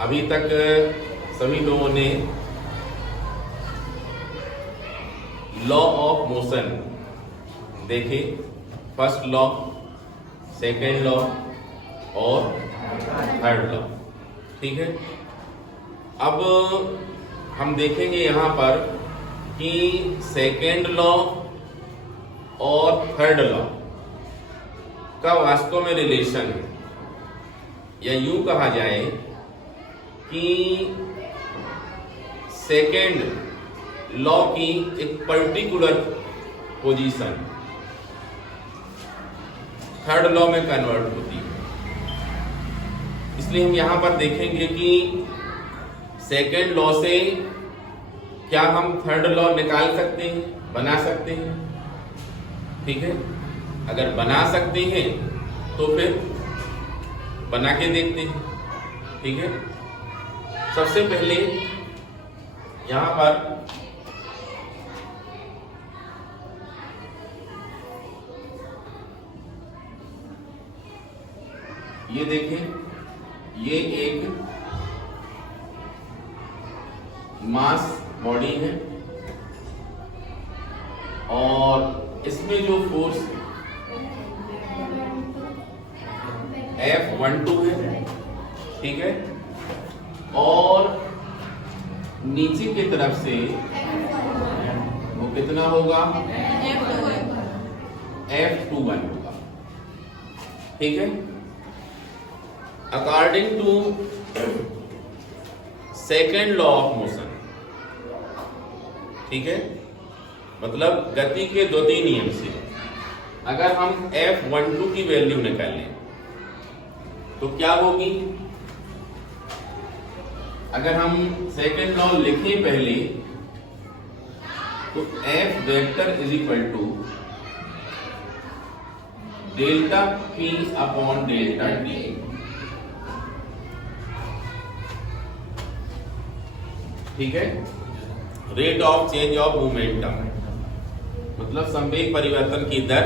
अभी तक सभी लोगों ने लॉ ऑफ मोशन देखे, फर्स्ट लॉ, सेकेंड लॉ और थर्ड लॉ। ठीक है, अब हम देखेंगे यहां पर कि सेकेंड लॉ और थर्ड लॉ का वास्तव में रिलेशन है, या यूं कहा जाए कि सेकेंड लॉ की एक पर्टिकुलर पोजीशन थर्ड लॉ में कन्वर्ट होती है। इसलिए हम यहां पर देखेंगे कि सेकेंड लॉ से क्या हम थर्ड लॉ निकाल सकते हैं, बना सकते हैं। ठीक है, अगर बना सकते हैं तो फिर बना के देखते हैं। ठीक है, सबसे पहले यहां पर ये देखें, ये एक मास बॉडी है और इसमें जो फोर्स F12 है। ठीक है, और नीचे की तरफ से वो कितना होगा, F21 होगा। ठीक है, according to second law of motion, ठीक है, मतलब गति के द्वितीय नियम से अगर हम F12 की वैल्यू निकालें तो क्या होगी। अगर हम सेकेंड लॉ लिखें पहले तो F vector is equal to delta P upon delta T। ठीक है, rate of change of momentum मतलब संवेग परिवर्तन की दर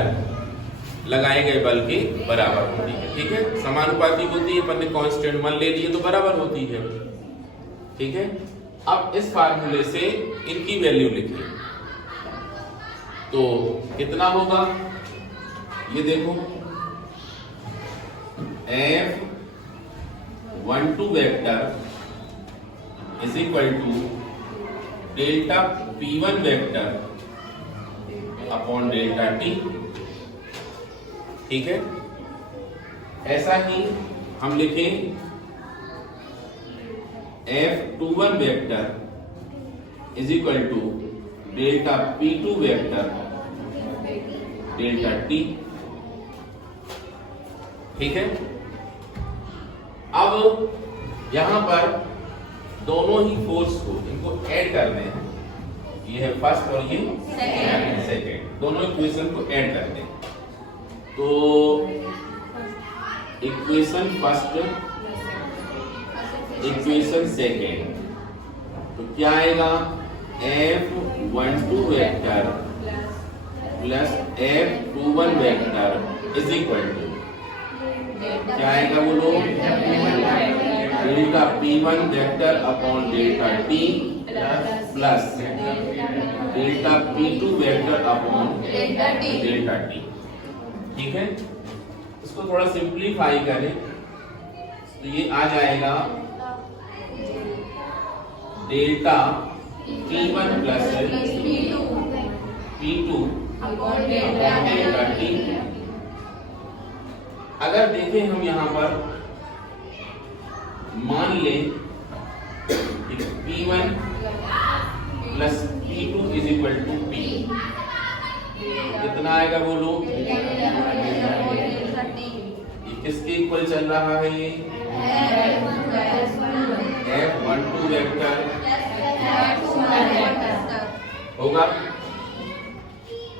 लगाए गए बल के बराबर होती है। ठीक है, समानुपाती होती है, अपन ने कांस्टेंट 1 ले लिए तो बराबर होती है। ठीक है, अब इस फार्मूले से इनकी वैल्यू लिखिए तो कितना होगा, ये देखो F12 vector is equal to delta P1 vector upon delta T। ठीक है, ऐसा ही हम लिखें F21 vector is equal to delta P2 vector delta T। ठीक है, अब यहां पर दोनों ही फोर्स को इनको ऐड करने हैं, ये है फर्स्ट और ये सेकेंड, दोनों इक्वेशन को ऐड करते हैं। तो इक्वेशन फर्स्ट इक्वेशन सेकेंड, तो क्या आएगा, F12 vector plus F21 vector is equal to क्या आएगा बोलो, delta P1 vector upon delta T plus delta P2 vector upon delta T। ठीक है, इसको थोड़ा सिंप्लीफाई करें तो ये आ जाएगा delta P1 plus P2 upon delta T। अगर देखें हम यहां पर मान लें P1 plus P2 is equal to P, कितना आएगा बोलो, ये किसके इक्वल चल रहा है, ये F12 वेक्टर होगा।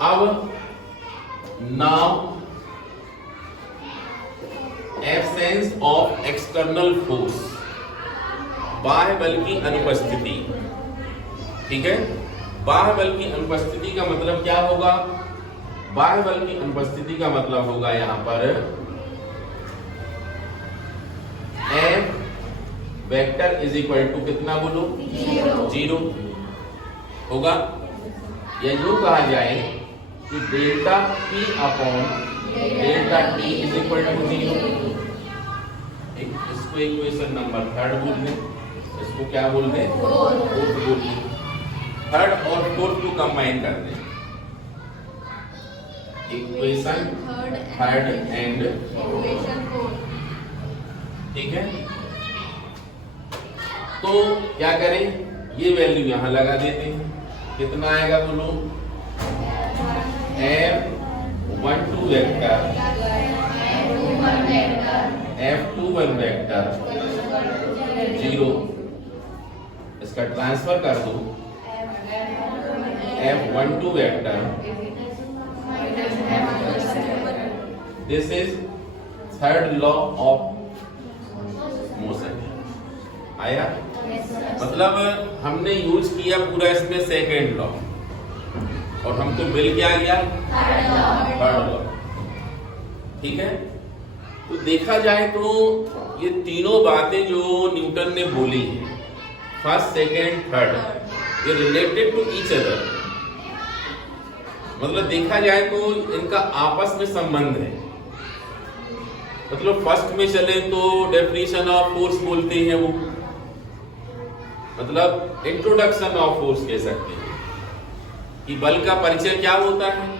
अब now absence of external force, बाह्य बल की अनुपस्थिति। ठीक है, बाह्य बल की अनुपस्थिति का मतलब क्या होगा, बाह्य बल की अनुपस्थिति का मतलब होगा यहां पर वेक्टर इज इक्वल टू कितना बोलो, 0 होगा। या यूं कहा जाए कि delta P upon delta T is equal to 0। इसको इक्वेशन नंबर 3 बोल दें, इसको क्या बोल दें, 4th बोल दें। 3rd और 4th को कंबाइन कर दें, equation 3rd and equation 4th, ठीक है। तो क्या करें, ये वैल्यू यहां लगा देते हैं, कितना आएगा बोलो, F12 वेक्टर F21 वेक्टर 0, इसका ट्रांसफर कर दो, F12 vector, this is 3rd law of motion. आया, मतलब हमने यूज किया पूरा इसमें 2nd लॉ, और हमको मिल क्या गया, 3rd लॉ, ठीक है। तो देखा जाए तो ये तीनों बातें जो न्यूटन ने बोली हैं, 1st, 2nd, 3rd, ये रिलेटेड टू ईच अदर, मतलब देखा जाए तो इनका आपस में संबंध है। मतलब फर्स्ट में चले तो डेफिनेशन ऑफ फोर्स बोलते हैं वो, मतलब इंट्रोडक्शन ऑफ फोर्स कह सकते हैं कि बल का परिचय क्या होता है।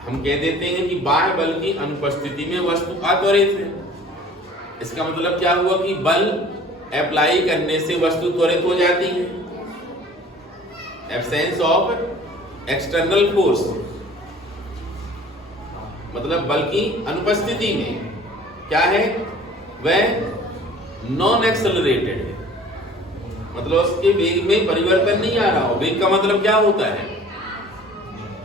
हम कह देते हैं कि बाह्य बल की अनुपस्थिति में वस्तु अत्वरित है। इसका मतलब क्या हुआ कि बल अप्लाई करने से वस्तु त्वरित हो जाती है। एब्सेंस ऑफ एक्सटर्नल फोर्स, मतलब बल की अनुपस्थिति में क्या है, वह नॉन एक्सेलरेटेड है, मतलब उसके वेग में परिवर्तन नहीं आ रहा हो। वेग का मतलब क्या होता है,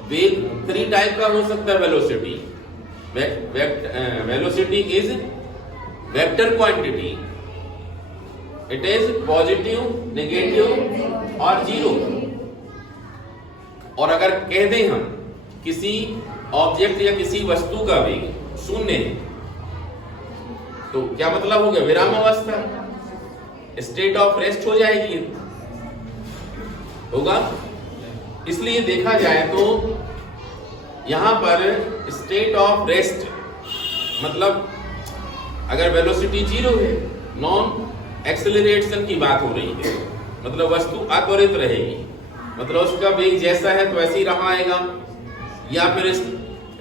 वेग 3 टाइप का हो सकता है। Velocity, velocity is vector quantity, it is positive, negative और 0। और अगर कह दें हम किसी ऑब्जेक्ट या किसी वस्तु का वेग 0 है, तो क्या मतलब हो गया, विराम अवस्था, स्टेट ऑफ रेस्ट हो जाएगी, होगा। इसलिए देखा जाए तो यहां पर स्टेट ऑफ रेस्ट मतलब अगर वेलोसिटी 0 है, नॉन एक्सेलरेशन की बात हो रही है, मतलब वस्तु अत्वरित रहेगी, मतलब उसका वेग जैसा है तो वैसे ही रहा आएगा, या फिर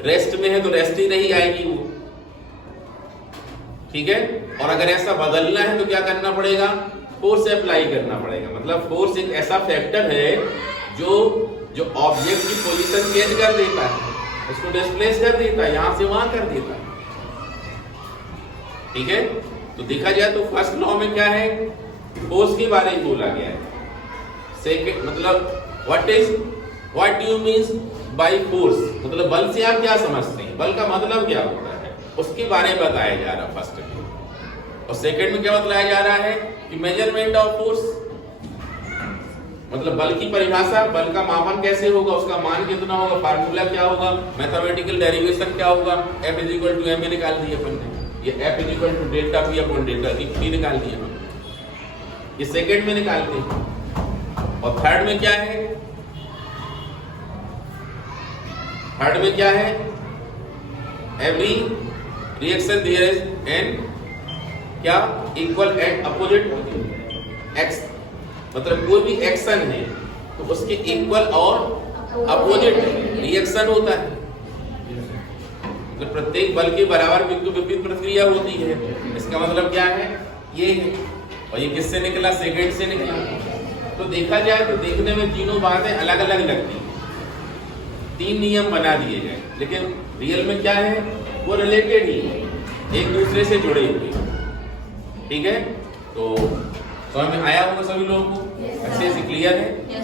रेस्ट में है तो रेस्ट ही नहीं आएगी वो, ठीक है। और अगर ऐसा बदलना है तो क्या करना पड़ेगा, फोर्स अप्लाई करना पड़ेगा। मतलब फोर्स एक ऐसा फैक्टर है जो ऑब्जेक्ट की पोजीशन चेंज कर देता है, उसको डिस्प्लेस कर देता है, यहां से वहां कर देता है, ठीक है। तो देखा जाए तो फर्स्ट लॉ में क्या है, फोर्स के बारे में बोला गया है। सेकंड मतलब what do you means by force, मतलब बल से आप क्या समझते हैं, बल का मतलब क्या होता है, उसके बारे में बताया जा रहा है फर्स्ट में। और सेकंड में क्या बताया जा रहा है कि मेजरमेंट ऑफ फोर्स, मतलब बल की परिभाषा, बल का मापन कैसे होगा, उसका मान कितना होगा, फार्मूला क्या होगा, मैथमेटिकल डेरिवेशन क्या होगा। F = ma निकाल दिए अपन ने, ये F = delta P upon delta T निकाल दिए हम, ये सेकंड में निकालते हैं। और थर्ड में क्या है, थर्ड में क्या है, every reaction there is an क्या इक्वल एट अपोजिट एक्स, मतलब कोई भी एक्शन है तो उसके इक्वल और अपोजिट रिएक्शन होता है। मतलब प्रत्येक बल के बराबर विपरीत प्रतिक्रिया होती है, इसका मतलब क्या है, ये है। और ये किससे निकला, सेकंड से निकला। तो देखा जाए तो देखने में तीनों बातें अलग अलग लगती हैं, 3 नियम बना दिए गए, लेकिन रियल में क्या है, वो रिलेटेड ही है, एक दूसरे से जुड़े हुए, ठीक है। तो समझ में आया होगा सभी लोगों को, अच्छे से क्लियर है।